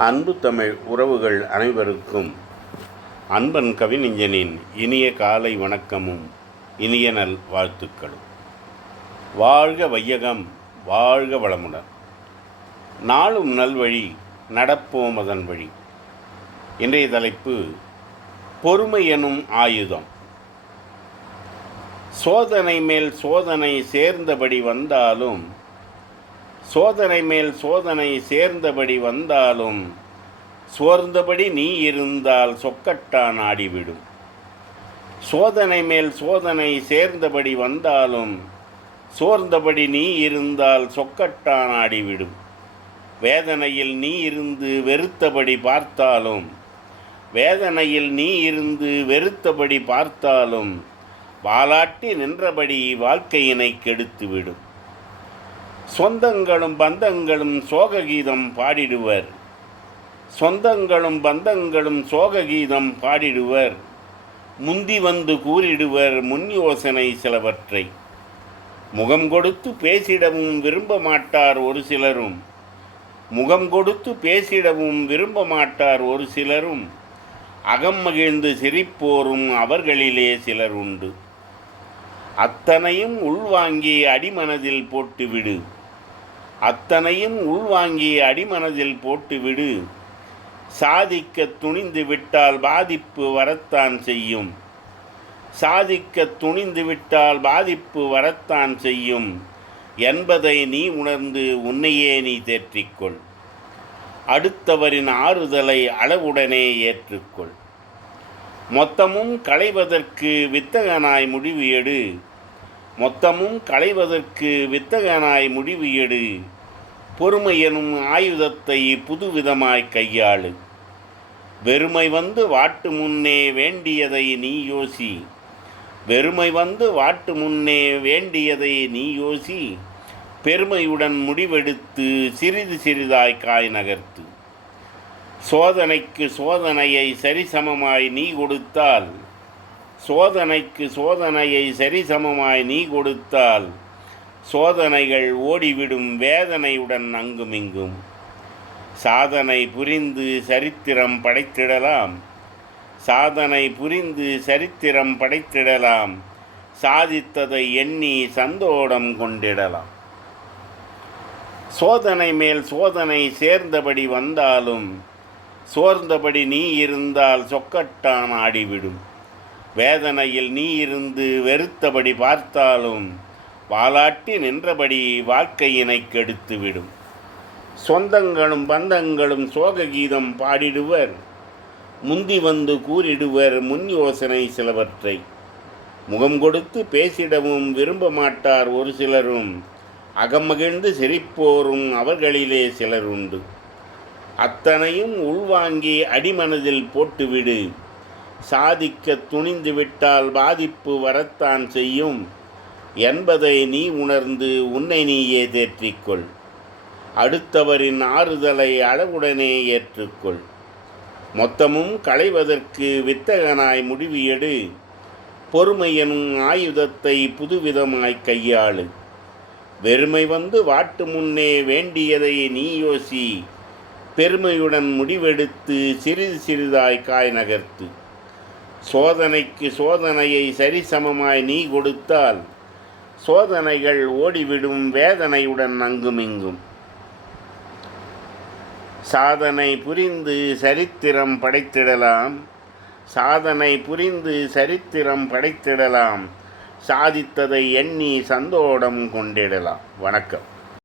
அன்பு தமிழ் உறவுகள் அனைவருக்கும் அன்பன் கவிஞனின் இனிய காலை வணக்கமும் இனிய நல் வாழ்த்துக்களும். வாழ்க வையகம் வாழ்க வளமுடன். நாளும் நல்வழி நடப்போம் அதன் வழி. இன்றைய தலைப்பு பொறுமை எனும் ஆயுதம். சோதனை மேல் சோதனை சேர்ந்தபடி வந்தாலும் சோதனை மேல் சோதனை சேர்ந்தபடி வந்தாலும் சோர்ந்தபடி நீ இருந்தால் சொக்கட்டான் ஆடிவிடும் சோதனை மேல் சோதனை சேர்ந்தபடி வந்தாலும் சோர்ந்தபடி நீ இருந்தால் சொக்கட்டான் ஆடிவிடும் வேதனையில் நீ இருந்து வெறுத்தபடி பார்த்தாலும் வேதனையில் நீ இருந்து வெறுத்தபடி பார்த்தாலும் வாலாட்டி நின்றபடி வாழ்க்கையினை கெடுத்துவிடும். சொந்தங்களும் பந்தங்களும் சோககீதம் பாடிடுவர். சொந்தங்களும் பந்தங்களும் சோககீதம் பாடிடுவர். முந்தி வந்து கூறிடுவர் முன் யோசனை சிலவற்றை. முகம் கொடுத்து பேசிடவும் விரும்ப மாட்டார் ஒரு சிலரும். முகம் கொடுத்து பேசிடவும் விரும்ப மாட்டார் ஒரு சிலரும். அகம் மகிழ்ந்து சிரிப்போரும் அவர்களிலே சிலர் உண்டு. அத்தனையும் உள்வாங்கி அடிமனதில் போட்டுவிடு. அத்தனையும் உள்வாங்கி அடிமனதில் போட்டுவிடு. சாதிக்க துணிந்து விட்டால் பாதிப்பு வரத்தான் செய்யும். சாதிக்க துணிந்து விட்டால் பாதிப்பு வரத்தான் செய்யும். என்பதை நீ உணர்ந்து உன்னையே நீ தேற்றிக்கொள். அடுத்தவரின் ஆறுதலை அளவுடனே ஏற்றுக்கொள். மொத்தமும் களைவதற்கு வித்தகனாய் முடிவு எடு. மொத்தமும் களைவதற்கு வித்தகனாய் முடிவு எடு. பொறுமை எனும் ஆயுதத்தை புதுவிதமாய் கையாளு. வெறுமை வந்து வாட்டு முன்னே வேண்டியதை நீ யோசி. வெறுமை வந்து வாட்டு முன்னே வேண்டியதை நீ யோசி. பெருமையுடன் முடிவெடுத்து சிறிது சிறிதாய் காய் நகர்த்து. சோதனைக்கு சோதனையை சரிசமமாய் நீ கொடுத்தால் சோதனைக்கு சோதனையை சரிசமமாய் நீ கொடுத்தால் சோதனைகள் ஓடிவிடும் வேதனையுடன் அங்குமிங்கும் சாதனை புரிந்து சரித்திரம் படைத்திடலாம். சாதனை புரிந்து சரித்திரம் படைத்திடலாம். சாதித்ததை எண்ணி சந்தோடம் கொண்டிடலாம். சோதனை மேல் சோதனை சேர்ந்தபடி வந்தாலும் சோர்ந்தபடி நீ இருந்தால் சொக்கட்டான் ஆடிவிடும். வேதனையில் நீ இருந்து வெறுத்தபடி பார்த்தாலும் வாலாட்டி நின்றபடி வாழ்க்கையினை கெடுத்துவிடும். சொந்தங்களும் பந்தங்களும் சோககீதம் பாடிடுவர். முந்தி வந்து கூறிடுவர் முன் யோசனை சிலவற்றை. முகம் கொடுத்து பேசிடவும் விரும்ப மாட்டார் ஒரு சிலரும். அகமகிழ்ந்து சிரிப்போரும் அவர்களிலே சிலர் உண்டு அத்தனையும் உள்வாங்கி அடிமனதில் போட்டுவிடு. சாதிக்க துணிந்து விட்டால் பாதிப்பு வரத்தான் செய்யும். என்பதை நீ உணர்ந்து உன்னை நீயே தேற்றிக்கொள். அடுத்தவரின் ஆறுதலை அளவுடனே ஏற்றுக்கொள். மொத்தமும் களைவதற்கு வித்தகனாய் முடிவு எடு. பொறுமை எனும் ஆயுதத்தை புதுவிதமாய் கையாளு. வெறுமை வந்து வாட்டு முன்னே வேண்டியதை நீ யோசி. பெருமையுடன் முடிவெடுத்து சிறிது சிறிதாய் காய் நகர்த்து. சோதனைக்கு சோதனையை சரிசமமாய் நீ கொடுத்தால் சோதனைகள் ஓடிவிடும் வேதனையுடன் அங்குமிங்கும். சாதனை புரிந்து சரித்திரம் படைத்திடலாம். சாதனை புரிந்து சரித்திரம் படைத்திடலாம். சாதித்ததை எண்ணி சந்தோடம் கொண்டிடலாம். வணக்கம்.